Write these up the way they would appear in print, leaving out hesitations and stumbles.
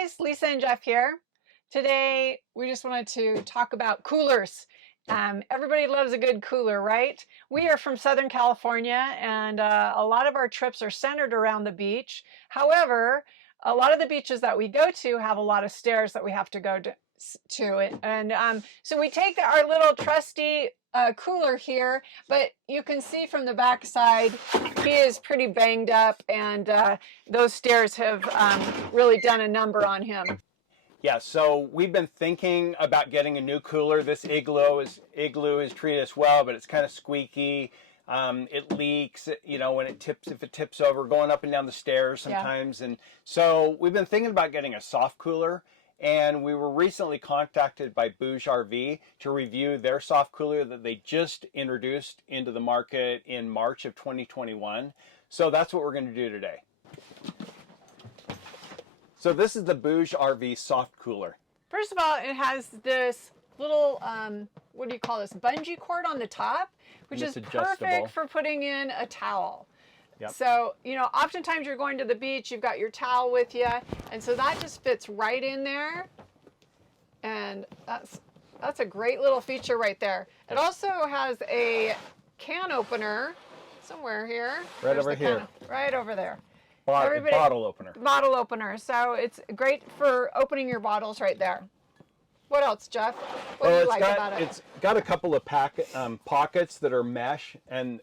guys, Lisa and Jeff here. Today we just wanted to talk about coolers. Everybody loves a good cooler, right? We are from Southern California and a lot of our trips are centered around the beach. However, a lot of the beaches that we go to have a lot of stairs that we have to go to it. And so we take our little trusty cooler here, but you can see from the back side he is pretty banged up, and those stairs have really done a number on him. Yeah, so we've been thinking about getting a new cooler. This Igloo has treated us well, but it's kind of squeaky. It leaks, you know, when it tips, if it tips over, going up and down the stairs sometimes. Yeah. And so we've been thinking about getting a soft cooler. And we were recently contacted by BougeRV to review their soft cooler that they just introduced into the market in March of 2021. So that's what we're going to do today. So this is the BougeRV Soft Cooler. First of all, it has this little, what do you call this, bungee cord on the top, which is perfect for putting in a towel. Yep. So, you know, oftentimes you're going to the beach, you've got your towel with you, and so that just fits right in there. And that's a great little feature right there. It also has a can opener somewhere here. Right over here. Right over there. Bottle opener. Bottle opener. So it's great for opening your bottles right there. What else, Jeff? What do you like about it? It's got a couple of pockets that are mesh, and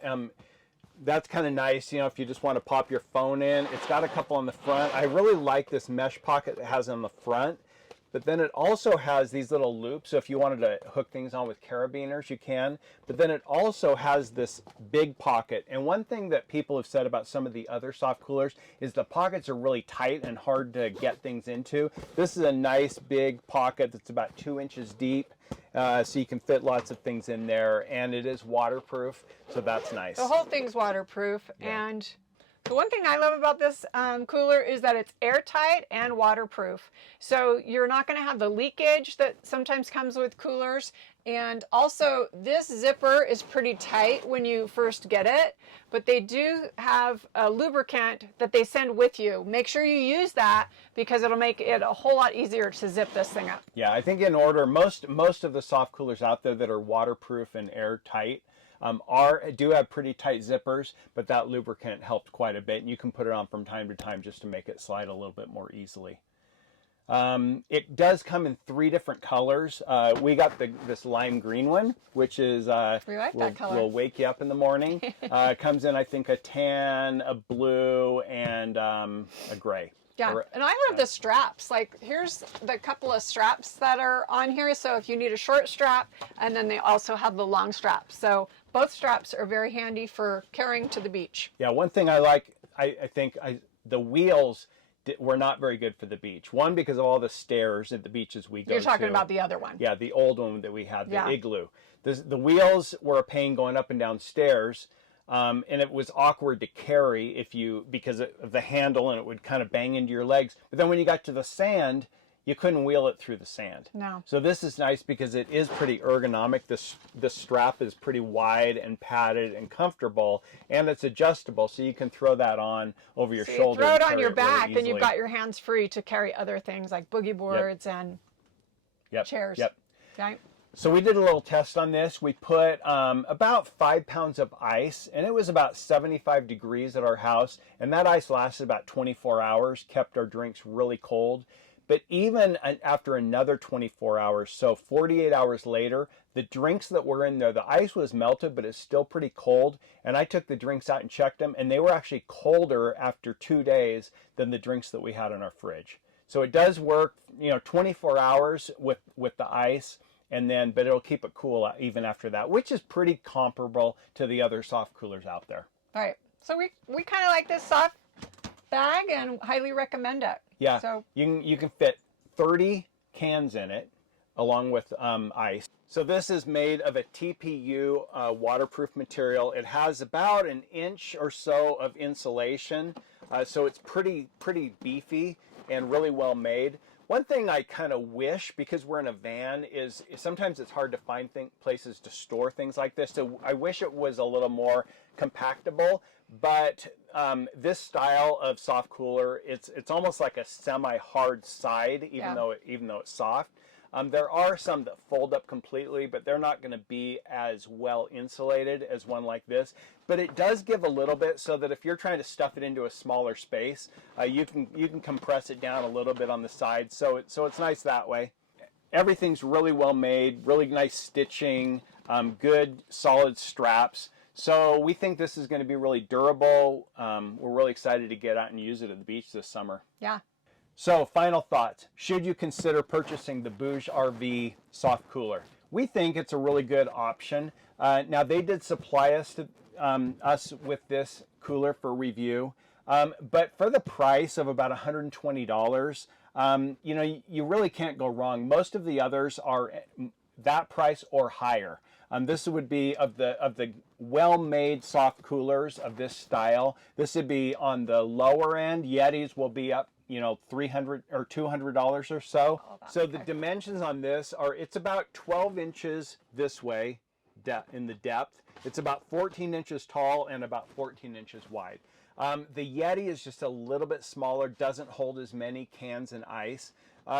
that's kind of nice, you know, if you just want to pop your phone in. It's got a couple on the front. I really like this mesh pocket it has on the front, but then it also has these little loops. So if you wanted to hook things on with carabiners, you can. But then it also has this big pocket. And one thing that people have said about some of the other soft coolers is the pockets are really tight and hard to get things into. This is a nice big pocket that's about 2 inches deep. So you can fit lots of things in there, and it is waterproof, so that's nice. The whole thing's waterproof, yeah. And the one thing I love about this cooler is that it's airtight and waterproof. So you're not going to have the leakage that sometimes comes with coolers. And also, this zipper is pretty tight when you first get it, but they do have a lubricant that they send with you. Make sure you use that because it'll make it a whole lot easier to zip this thing up. Yeah, I think in order, most of the soft coolers out there that are waterproof and airtight do have pretty tight zippers, but that lubricant helped quite a bit, and you can put it on from time to time just to make it slide a little bit more easily. It does come in 3 different colors. We got this lime green one, which is we like that color. Will wake you up in the morning. It comes in, I think, a tan, a blue, and a gray. Yeah, and I love the straps. Like, here's the couple of straps that are on here. So if you need a short strap, and then they also have the long straps. So both straps are very handy for carrying to the beach. Yeah, one thing I like, I think the wheels were not very good for the beach. One, because of all the stairs at the beaches we go to. You're talking about the other one. Yeah, the old one that we had, the Igloo. The wheels were a pain going up and down stairs. And it was awkward to carry because of the handle, and it would kind of bang into your legs. But then when you got to the sand, you couldn't wheel it through the sand. No. So this is nice because it is pretty ergonomic. This strap is pretty wide and padded and comfortable, and it's adjustable, so you can throw that on over your shoulder. You throw it on your back, and you've got your hands free to carry other things like boogie boards and chairs. Yep. Okay. So we did a little test on this. We put about 5 pounds of ice, and it was about 75 degrees at our house, and that ice lasted about 24 hours, kept our drinks really cold. But even after another 24 hours, so 48 hours later, the drinks that were in there, the ice was melted, but it's still pretty cold. And I took the drinks out and checked them, and they were actually colder after 2 days than the drinks that we had in our fridge. So it does work, you know, 24 hours with the ice, but it'll keep it cool even after that, which is pretty comparable to the other soft coolers out there. All right. So we kind of like this soft bag and highly recommend it. Yeah, so you can fit 30 cans in it along with ice. So this is made of a TPU waterproof material. It has about 1 inch or so of insulation, so it's pretty beefy and really well made. One thing I kind of wish, because we're in a van, is sometimes it's hard to find places to store things like this. So I wish it was a little more compactable. But this style of soft cooler, it's almost like a semi-hard side, even though it's soft. There are some that fold up completely, but they're not going to be as well insulated as one like this. But it does give a little bit, so that if you're trying to stuff it into a smaller space, you can compress it down a little bit on the side. So it's nice that way. Everything's really well made, really nice stitching, good solid straps. So we think this is going to be really durable. We're really excited to get out and use it at the beach this summer. Yeah. So final thoughts. Should you consider purchasing the BougeRV Soft Cooler? We think it's a really good option. Now they did supply us with this cooler for review, but for the price of about $120, you know, you really can't go wrong. Most of the others are that price or higher. This would be of the well-made soft coolers of this style. This would be on the lower end. Yetis will be up, you know, $300 or $200 or so. So the dimensions on this are, it's about 12 inches this way in the depth. It's about 14 inches tall and about 14 inches wide. The Yeti is just a little bit smaller, doesn't hold as many cans and ice.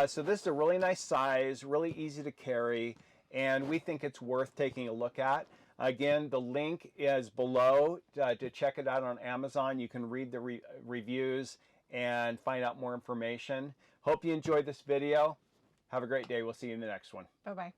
So this is a really nice size, really easy to carry, and we think it's worth taking a look at. Again, the link is below to check it out on Amazon. You can read the reviews and find out more information. Hope you enjoyed this video. Have a great day. We'll see you in the next one. Bye-bye.